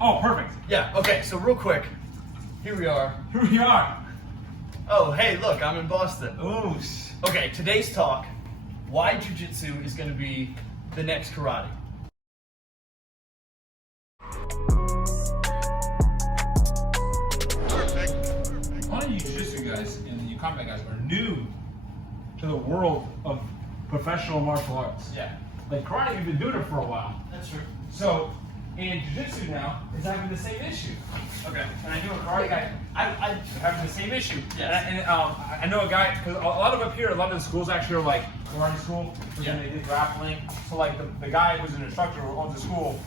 Oh, perfect. Yeah, okay, so real quick, here we are. Here we are. Oh, hey, look, I'm in Boston. Oh. Okay, today's talk, why Jiu Jitsu is gonna be the next karate. A lot of you Jiu Jitsu guys and you combat guys are new to the world of professional martial arts. Yeah. Like karate, you've been doing it for a while. That's true. So, and Jiu Jitsu now is having the same issue. Okay. And I knew a karate guy I having the same issue. Yes. And I know a guy, because a lot of up here, a lot of the schools actually are like karate school, but Yeah. then they did grappling. So like the guy who's an instructor who owns the school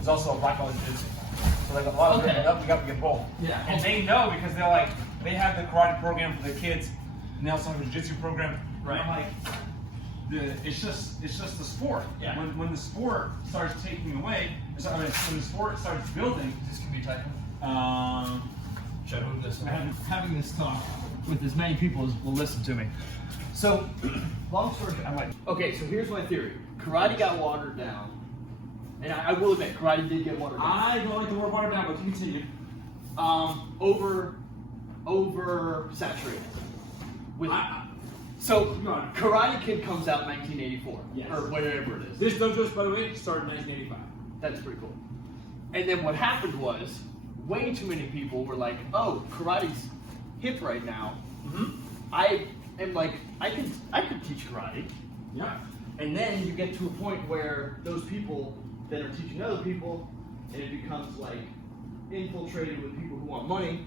is also a black belt in Jiu Jitsu. So like a lot of them, we got to get both. Yeah. And they know because they're like, they have the karate program for the kids, and they also have a Jiu Jitsu program. Right. And I'm like, it's just the sport. Yeah. When the sport starts taking away, when the sport starts building, This can be typing. should I move this? Having this talk with as many people as will listen to me. So, long story short, I'm like, okay, so here's my theory. Karate got watered down. And I will admit, karate did get watered down. I don't like the word watered down, but continue. Over saturated. So, Karate Kid comes out in 1984, Yes. or whatever it is. This dojo, by the way, started in 1985. That's pretty cool. And then what happened was, way too many people were like, oh, karate's hip right now. Mm-hmm. I am like, I could teach karate. Yeah. And then you get to a point where those people that are teaching other people, and it becomes like infiltrated with people who want money.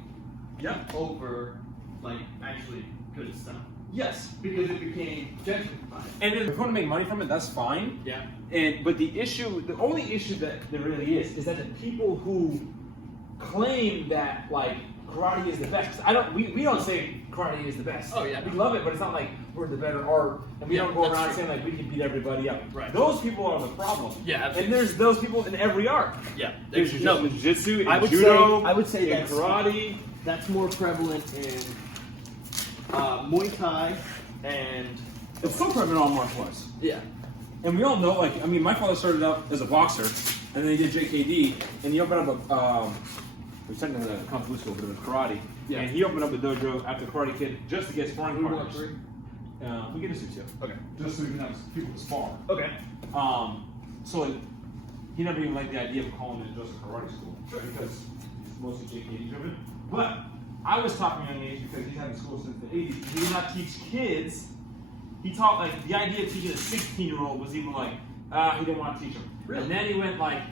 Yeah. Over like actually good stuff. Yes. Because it became gentrified. And if you want to make money from it, that's fine. Yeah. But the only issue that there really is that the people who claim that like karate is the best. We don't say karate is the best. Oh, yeah. We love it, but it's not like we're the better art, and we Yeah, don't go that's around true. saying like we can beat everybody up. Right. Those people are the problem. Yeah, absolutely. And there's those people in every art. Yeah. There's jiu-jitsu, I would judo, say- I would say in that's- karate. That's more prevalent in Muay Thai and It's so prevalent in all martial arts. yeah. And we all know, like, I mean, my father started out as a boxer, and then he did Cxdy, and he opened up a, we sent him to the Kung Fu school, but it was karate. Yeah. And he opened up a dojo after Karate Kid just to get sparring We want partners. three. We get a suit too. Okay. Just so we can have people to spar. Okay. So like, he never even liked the idea of calling it just a karate school, because it's mostly Cxdy driven. But I was taught from a young age because he's had in school since the 80s. He did not teach kids. He taught like the idea of teaching a 16-year-old was even like he didn't want to teach him. Really? And then he went like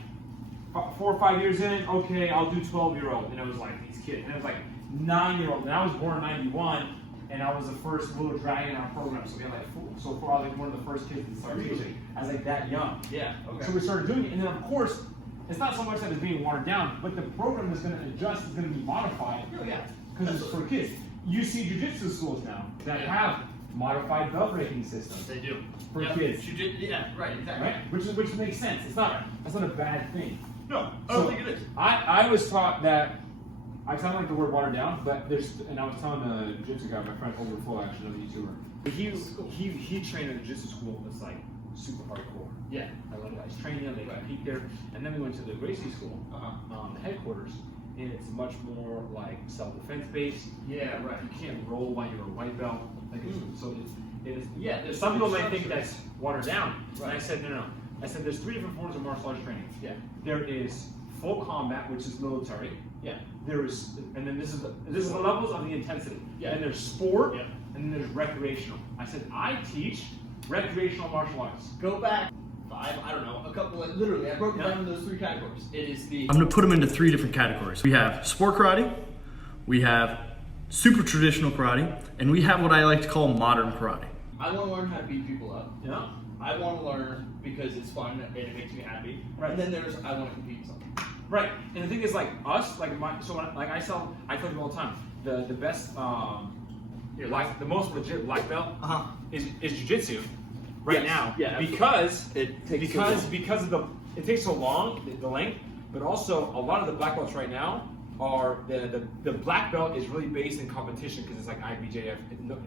4 or 5 years in. Okay, I'll do 12-year-old, and it was like these kids. And it was like 9-year-old, and I was born in '91, and I was the first little dragon in our program. So we had like I was like one of the first kids to start teaching. I was like that young. Yeah. Okay. So we started doing it, and then of course, it's not so much that it's being watered down, but the program is going to adjust, it's going to be modified. Oh yeah. Because it's for kids. You see jiu-jitsu schools now that have modified belt breaking systems They do. for Yep. kids, Yeah. Right. Exactly. right? Which makes sense. That's not a bad thing. No. I So, don't think it is. I was taught that. I sound like the word watered down, but and I was telling the jiu-jitsu guy, my friend Overflow, actually another YouTuber. But he trained in a jiu-jitsu school that's like super hardcore. Yeah. I love guys training them, they compete there. And then we went to the Gracie school, the headquarters, and it's much more like self-defense based. Yeah. Right. You can't roll while you're a white belt. Like so it is. Yeah, there's Some people some might think structures. that's watered down. Right. And I said no. I said there's 3 different forms of martial arts training. Yeah. There is full combat, which is military. Yeah. There is, and then this is the levels of the intensity. Yeah. And there's sport. Yeah. And then there's recreational. I said I teach recreational martial arts. Go back 5, I don't know, a couple of, literally, I broke it down into those 3 categories. It is the... I'm gonna put them into 3 different categories. We have sport karate, we have super traditional karate, and we have what I like to call modern karate. I want to learn how to beat people up. Yeah. I want to learn because it's fun and it makes me happy. Right. And then there's I want to compete in something. Right. And the thing is, like us, like I tell people all the time, the best, the most legit black belt is jiu-jitsu right Yes. now. Yeah, absolutely. Because It takes so long. because of it takes so long, the length, but also a lot of the black belts right now are the black belt is really based in competition because it's like IBJF.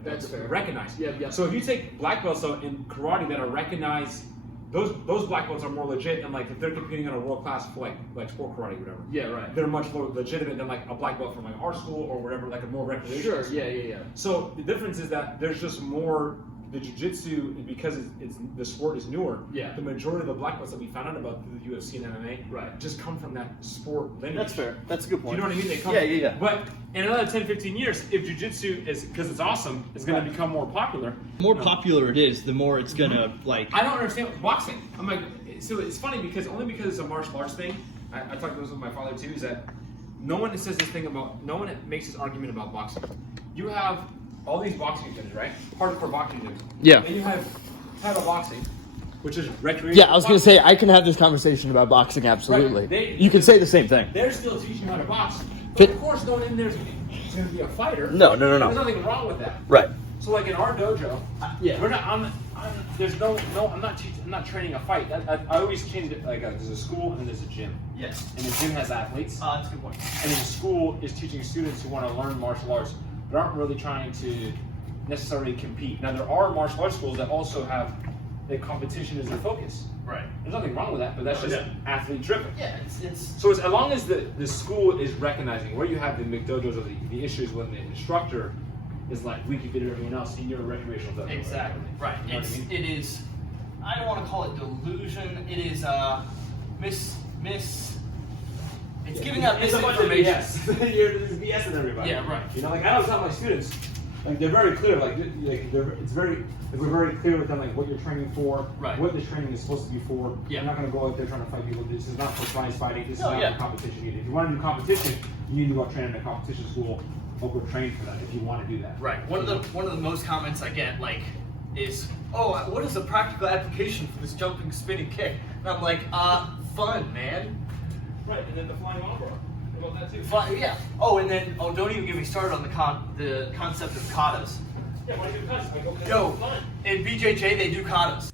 That's fair. Recognized. Yeah, yeah. So if you take black belts though in karate that are recognized those black belts are more legit, and like if they're competing on a world class for like sport karate, whatever. Yeah, right. They're much more legitimate than like a black belt from like our school or whatever, like a more recreational. Sure. Yeah. So the difference is that there's just more. The jiu-jitsu, because it's the sport is newer. Yeah. The majority of the black belts that we found out about through the UFC and MMA, right, just come from that sport lineage. That's fair. That's a good point. You know what I mean? They come. Yeah. But in another 10, 15 years, if jiu-jitsu is, because it's awesome, is going to become more popular. The more popular it is, the more it's gonna like. I don't understand boxing. I'm like, so it's funny because it's a martial arts thing. I talked about this with my father too. Is that no one says this thing about, no one makes this argument about boxing. You have all these boxing gyms, right? Hardcore boxing gyms. Yeah. And you have title boxing, which is recreational. Yeah, I was gonna say I can have this conversation about boxing. Absolutely. Right. You can say the same thing. They're still teaching how to box, but of course, no one in there is going to be a fighter. No. There's nothing wrong with that. Right. So, like in our dojo, Yeah. we're not. I'm not training a fight. I always change it. Like there's a school and there's a gym. Yes. And the gym has athletes. That's a good point. And then the school is teaching students who want to learn martial arts, but aren't really trying to necessarily compete. Now there are martial arts schools that also have the competition as their focus. Right. There's nothing wrong with that, but that's just athlete driven. Yeah. It's. So as long as the school is recognizing where you have the McDojos or the issues when the instructor is like, we can beat everyone else, and you're a recreational dojo. Exactly. Right. You know what I mean? It is. I don't want to call it delusion. It is miss. It's giving out It's a bunch misinformation. of BS. There's BS in everybody. Yeah, right. You know, like I always tell my students, like they're very clear. It's very. We're very clear with them, like what you're training for, Right. what this training is supposed to be for. Yeah. You're not going to go out there trying to fight people. This is not for prize fighting. This is not yeah. for competition either. If you want to do competition, you need to go out train in a competition school or go train for that if you want to do that. Right. One of the most comments I get is, oh, what is the practical application for this jumping, spinning kick? And I'm like, fun, man. Right, and then the flying armbar. What about that too? Fun, yeah. Oh, and then don't even get me started on the concept of katas. Yeah, why do you do cuts? Like, okay, Yo, fun. in BJJ they do katas.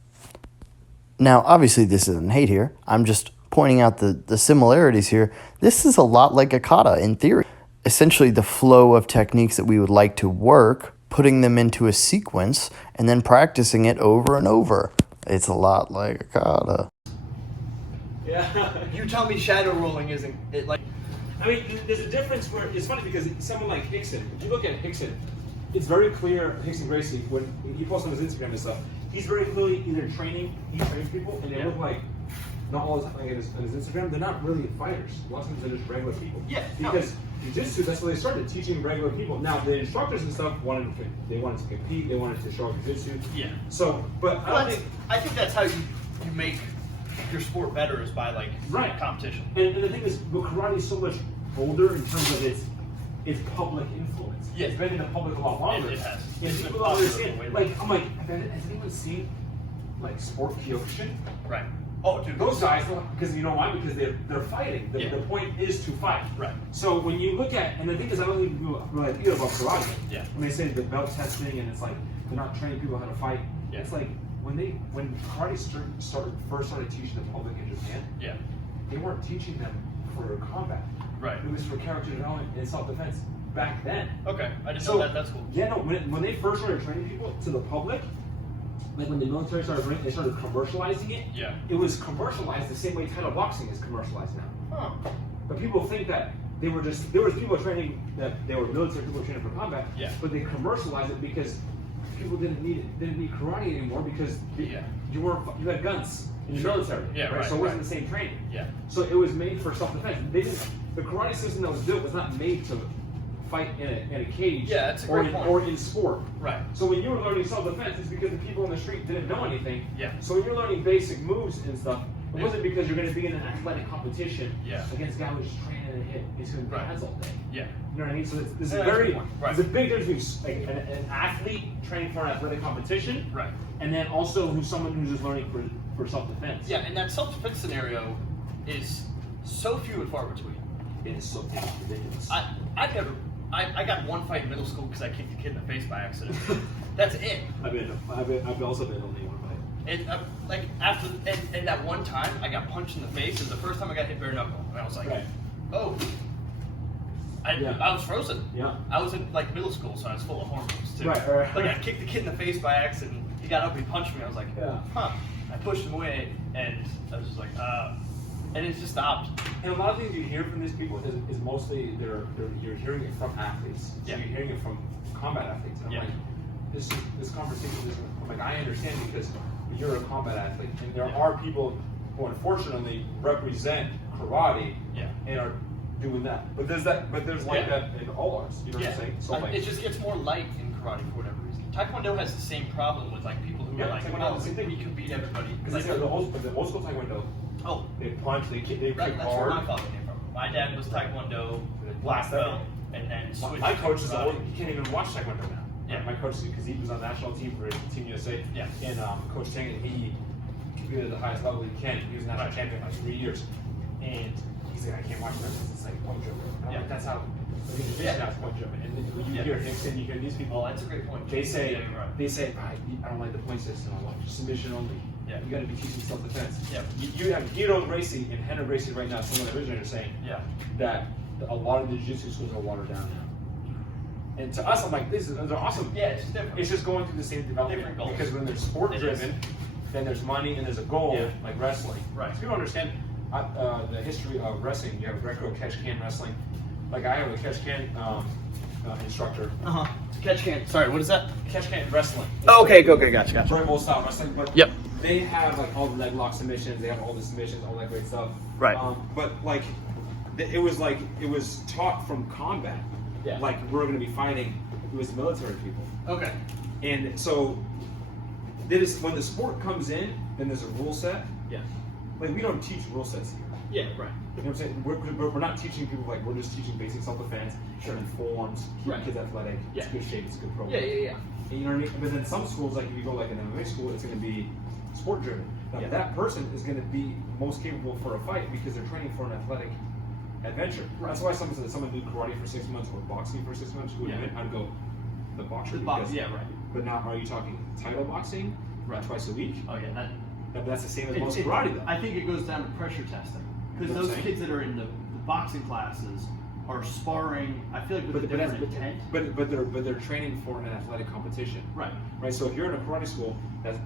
Now, obviously, this isn't hate here. I'm just pointing out the similarities here. This is a lot like a kata in theory. Essentially, the flow of techniques that we would like to work, putting them into a sequence, and then practicing it over and over. It's a lot like a kata. Yeah. You tell me shadow rolling isn't it like? I mean, there's a difference where it's funny because someone like Hickson, if you look at Hickson, it's very clear, Hickson Gracie, when he posts on his Instagram and stuff, he's very clearly either he trains people, and they look like, not all the time, like on his Instagram, they're not really fighters. A lot of times they're just regular people. Yeah. Because Jiu-Jitsu, that's where they started, teaching regular people. Now, the instructors and stuff wanted to compete, they wanted to show Jiu-Jitsu. Yeah. So, but I think that's how you make your sport better is by Right. competition. And the thing is, but karate is so much older in terms of its public influence. Yeah. It's been in the public a lot longer. It has. And It's people been don't popular understand. way Like, I'm like, has anyone seen like sport Kyokushin? Right. Oh, dude. Those guys, because you know why? Because they're fighting. The point is to fight. Right. So when you look at, and the thing is, I don't even really feel about karate. Yeah. When they say the belt testing and it's like they're not training people how to fight. Yeah. It's like when karate first started teaching the public in Japan. Yeah. They weren't teaching them for combat. Right. It was for character development and self-defense back then. Okay. I didn't know that. That's cool. Yeah, no. When they first started training people to the public, like when the military started training, they started commercializing it. Yeah. It was commercialized the same way title boxing is commercialized now. Huh. But people think that there was people training that they were military people training for combat. Yeah. But they commercialized it because people didn't need karate anymore because Yeah. you had guns in the military. Yeah, right, So it wasn't right. the same training. Yeah. So it was made for self-defense. The karate system that was built was not made to fight in a cage. Yeah, that's a or great in, point. or in sport. Right. So when you were learning self-defense, it's because the people in the street didn't know anything. Yeah. So when you're learning basic moves and stuff, it Yeah. wasn't because you're going to be in an athletic competition Yeah. against a guy who's just training and hit. He's going to Right. pads all day. Yeah. You know what I mean? So there's Yeah, a that's a very good point. Right. there's a big difference between like an athlete training for an athletic competition, Right. and then also someone who's just learning for self-defense. Yeah, and that self-defense scenario is so few and far between. It is so ridiculous. I got one fight in middle school because I kicked a kid in the face by accident. That's it. I've also been only one fight. Like after and that one time I got punched in the face. It was the first time I got hit bare knuckle, and I was like, Right. oh. I was frozen. Yeah. I was in middle school, so I was full of hormones too. Right. Like I kicked the kid in the face by accident. He got up and he punched me. I was like, Yeah. huh. I pushed him away, and I was just like, and it just stopped. And a lot of things you hear from these people is mostly you're hearing it from athletes. So Yeah. you're hearing it from combat athletes. And I'm Yeah. like, this conversation is, I'm like, I understand because you're a combat athlete, and there Yeah. are people who unfortunately represent karate Yeah. and are doing that. But there's like Yeah. that in all arts. You know what I'm saying? So like, it just gets more light in karate for whatever reason. Taekwondo has the same problem with like people who Yeah, are like, Taekwondo oh, has the same thing. we can beat everybody. because Like, the old school Taekwondo, oh, they punch, they kick, right, kick that's where hard. my father came from. My dad was Taekwondo, black belt, and then switched My to coach is karate. old. He can't even watch Taekwondo now. Yeah. My coach, because he was on national team for Team USA. Yeah. And Coach Chang, he competed at the highest level he can. He was national Right. champion like 3 years. And he's like, I can't watch that. It's like point dribbling. And I'm Yeah. like, that's how. Yeah. That's point dribbling. And then when you Yeah. hear Nixon, you hear these people. Well, that's a great point. They say, Yeah, you're right. I don't like the point system. I want submission only. Yeah. You got to be teaching self-defense. Yeah. You have Hiro Gracie and Henry Gracie right now. Some of the originators saying Yeah. that a lot of the jiu-jitsu schools are watered down now. And to us, I'm like, they're awesome. Yeah, it's just different. It's just going through the same development. Different goals. Because when there's sport It driven, is. then there's money and there's a goal, Yeah. like wrestling. Right. So people understand the history of wrestling. You have Greco catch can wrestling. Like I have a catch can instructor. Catch can. Sorry, what is that? Catch can wrestling. Oh, okay, gotcha. Promo style wrestling, but Yep. they have like all the leg lock submissions. They have all the submissions, all that great stuff. Right. But like, it was taught from combat. Yeah. Like we're going to be fighting. It was military people. Okay. And so, when the sport comes in, then there's a rule set. Yeah. Like we don't teach rule sets here. Yeah, right. You know what I'm saying? We're not teaching people like we're just teaching basic self-defense, Sure. and forms, keep Right. kids athletic, Yeah. it's good shape, it's a good program. Yeah. And you know what I mean? But then some schools, like if you go like an MMA school, it's going to be sport driven. Now Yeah. that person is going to be most capable for a fight because they're training for an athletic adventure. Right. That's why someone do karate for 6 months or boxing for 6 months. Who would Yeah. win? I'd go the boxer. The box. because- Yeah, right. But now, are you talking title boxing? Right. Twice a week? Oh yeah, that. That's the same as most karate though. I think it goes down to pressure testing because You know what those I'm kids that are in the boxing classes are sparring. I feel like with a that's- different intent. but they're training for an athletic competition. Right. Right. So if you're in a karate school,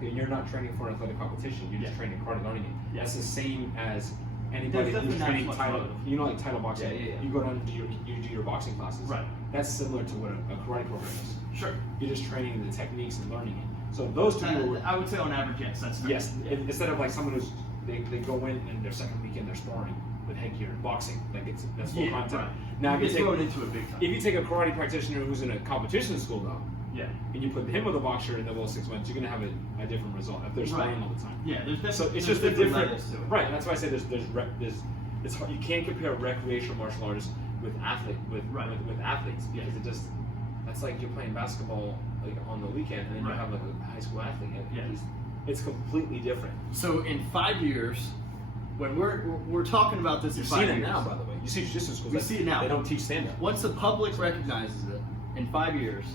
you're not training for an athletic competition. You're just Yeah. training karate, learning it. Yeah. That's the same as anybody There's who's definitely not training as much title. motive. You know, like title boxing. Yeah. You go down and do your boxing classes. Right. That's similar to what a karate program is. Sure. You're just training the techniques and learning it. So those two people. I would say on average, yes. That's Yes, instead of like someone who's they go in and their second weekend they're sparring with headgear and boxing, like that's full contact. Right. Now you if get you thrown take into it big time. if you take a karate practitioner who's in a competition school though, Yeah. and you put him with a boxer in the whole 6 months, you're gonna have a different result if they're Right. sparring all the time. Yeah. There's definitely So it's there's just a different levels to it. right. And that's why I say it's hard, you can't compare recreational martial arts with with athletes because it just that's like you're playing basketball like on the weekend and then Right. you have like a high school athlete. Yeah. It's completely different. So in 5 years, when we're talking about this You in see 5 it years, now, by the way. You see jiu-jitsu schools. We that- see it now. They don't teach stand-up. once the public recognizes it in 5 years,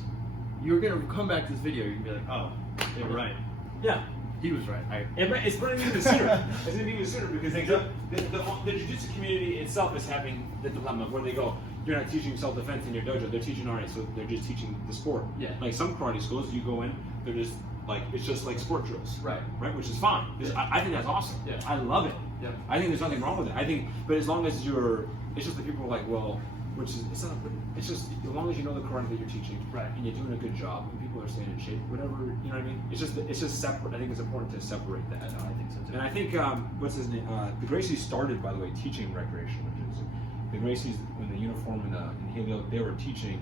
you're gonna come back to this video. You're gonna be like, oh, they were right. Yeah. He was right. It's going to be even sooner. It's going to be even sooner because the jiu-jitsu community itself is having the dilemma where they go, you're not teaching self-defense in your dojo. They're teaching alright, so they're just teaching the sport. Yeah. Like some karate schools, you go in, they're just like it's just like sport drills. Right. Right, which is fine. I think that's awesome. Yeah. I love it. Yeah. I think there's nothing wrong with it. I think, but as long as it's just that people are like, well, it's just as long as you know the karate that you're teaching, Right. and you're doing a good job, and people are staying in shape, whatever, you know what I mean? It's just separate. I think it's important to separate that. I think so too. And I think what's his name? The Gracies started, by the way, teaching recreational jiu-jitsu. The Gracies, when the uniform in Helio, they were teaching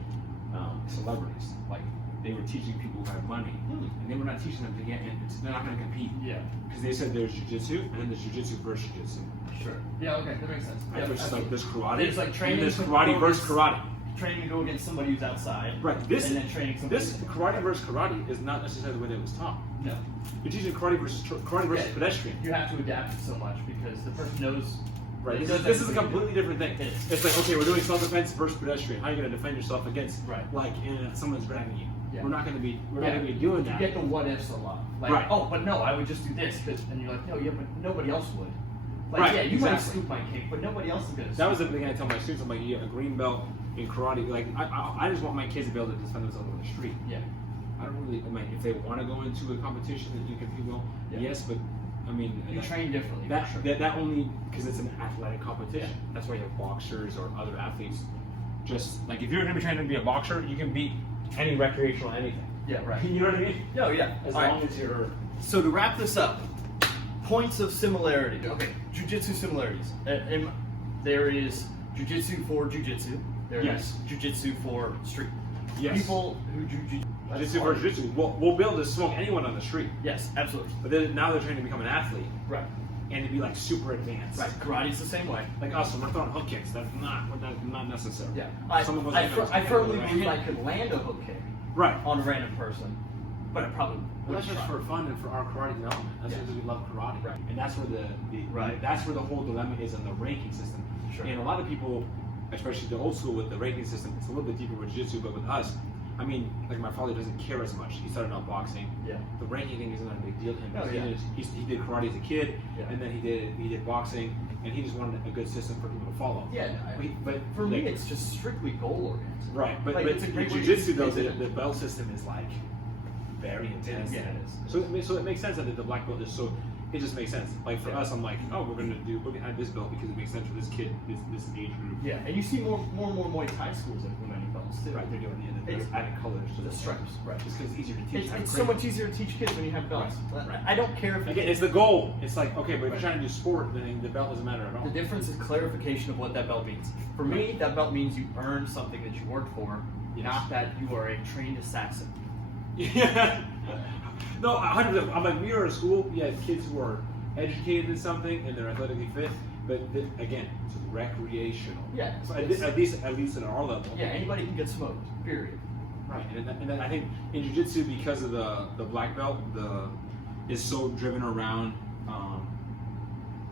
celebrities. Like they were teaching people who had money, and they were not teaching them to get in. They're not going to compete. Yeah. Because they said there's jiu-jitsu, and then there's jiu-jitsu versus jiu-jitsu. Sure. Yeah. Okay. That makes sense. Right? Yeah, Which is like there's karate. There's like training. And there's to karate go versus against- karate. Training to go against somebody who's outside. Right. And then training somebody. This karate versus karate is not necessarily the way it was taught. No. You're teaching karate versus Yeah. pedestrian. You have to adapt it so much because the person knows. Right. It This does is a everything. completely different thing. It is. It's like, okay, we're doing self-defense versus pedestrian. How are you going to defend yourself against, Right. like, someone's grabbing you? Yeah. We're not going to be doing You that. get the what ifs a lot. Like, Right. oh, but no, I would just do this, and you're like, no, yeah, but nobody else would. Like, Right, yeah, you might exactly. scoop my cake, but nobody else is gonna. That was the thing I tell my students. I'm like, you have a green belt in karate. Like, I just want my kids to be able to defend themselves on the street. Yeah. I don't really. I mean, if they want to go into a competition that you compete well, Yeah. yes, but I mean, You train differently. that, for sure. that only because it's an athletic competition. That's why you have boxers or other athletes. Just like if you're going to be training to be a boxer, you can beat any recreational anything. Yeah, right. You know what I mean? No, yeah. As All long right. as you're. So to wrap this up, points of similarity. Okay, Jiu-Jitsu similarities. There is Jiu-Jitsu for Jiu-Jitsu. There is Yes. Jiu-Jitsu for street. Yes. People who do Jiu-Jitsu for Jiu-Jitsu. We'll be able to smoke anyone on the street. Yes, absolutely. But then, now they're trying to become an athlete Right. and to be like super advanced. Right. Karate's the same way. Like us, when we're throwing hook kicks, that's not necessary. Yeah. Some of us I firmly believe I could land a hook kick Right. on a random person, but I probably Well, wouldn't that's just try. for fun and for our karate development. That's Yeah. because we love karate. Right. And that's where Right. that's where the whole dilemma is in the ranking system. Sure. And a lot of people, especially the old school with the ranking system, it's a little bit deeper with jiu-jitsu, but with us, I mean, like my father doesn't care as much. He started out boxing. Yeah. The ranking thing isn't a big deal to him. Oh, yeah. He did karate as a kid, Yeah. and then he did boxing, and he just wanted a good system for people to follow. Yeah. But For me, like, it's just strictly goal oriented. right. But like, but it's a great way to jiu-jitsu though, use it. the belt system is like very intense. Yeah, it is. So it makes sense that the black belt is so. It just makes sense. Like for Yeah. us, I'm like, oh, we're gonna have this belt because it makes sense for this kid, this age group. Yeah, and you see more and more Muay Thai schools implementing belts too. Right, they're doing It's- they're adding colors to The stripes, right. Just because it's easier to teach. It's so much easier to teach kids when you have belts. Right. I don't care if Again, it's the goal. It's like okay, but if you're trying to do sport, then the belt doesn't matter at all. the difference is clarification of what that belt means. For me, that belt means you earned something that you worked for, Yes. not that you are a trained assassin. Yeah. No, 100%. I'm like, we are a school. We have kids who are educated in something and they're athletically fit, but again, it's recreational. Yeah, So it's- at least at our level. Yeah, anybody can get smoked. Period. Right, and then I think in jiu-jitsu, because of the black belt, is so driven around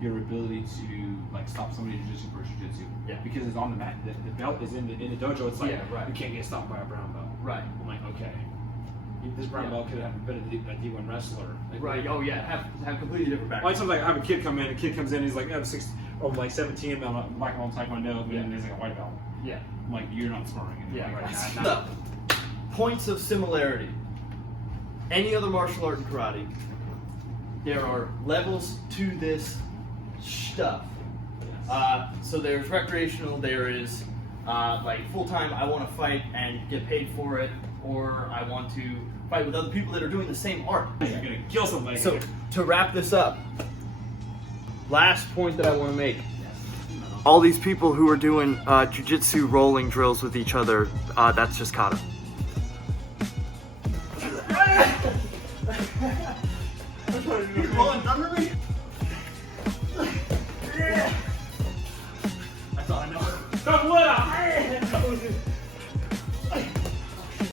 your ability to like stop somebody in jiu-jitsu for jiu-jitsu. Yeah. Because it's on the mat. The belt is in the dojo. It's like Yeah, right. you can't get stopped by a brown belt. Right. I'm like, okay, this brown Yeah. belt could have been a D1 wrestler. Like, Right. Oh yeah, have completely different Like background. sometimes I have a kid come in. A kid comes in. He's like, I'm 17. I'm a black belt in Taekwondo, but Yeah. then there's like a white belt. Yeah. I'm like, you're not sparring. And Yeah. like, Right. nah, So, points of similarity. Any other martial art in karate, there are levels to this stuff. So there's recreational, there is like full-time, I want to fight and get paid for it, or I want to fight with other people that are doing the same art. You're gonna kill somebody. So to wrap this up, last point that I want to make. All these people who are doing jiu-jitsu rolling drills with each other, that's just kata.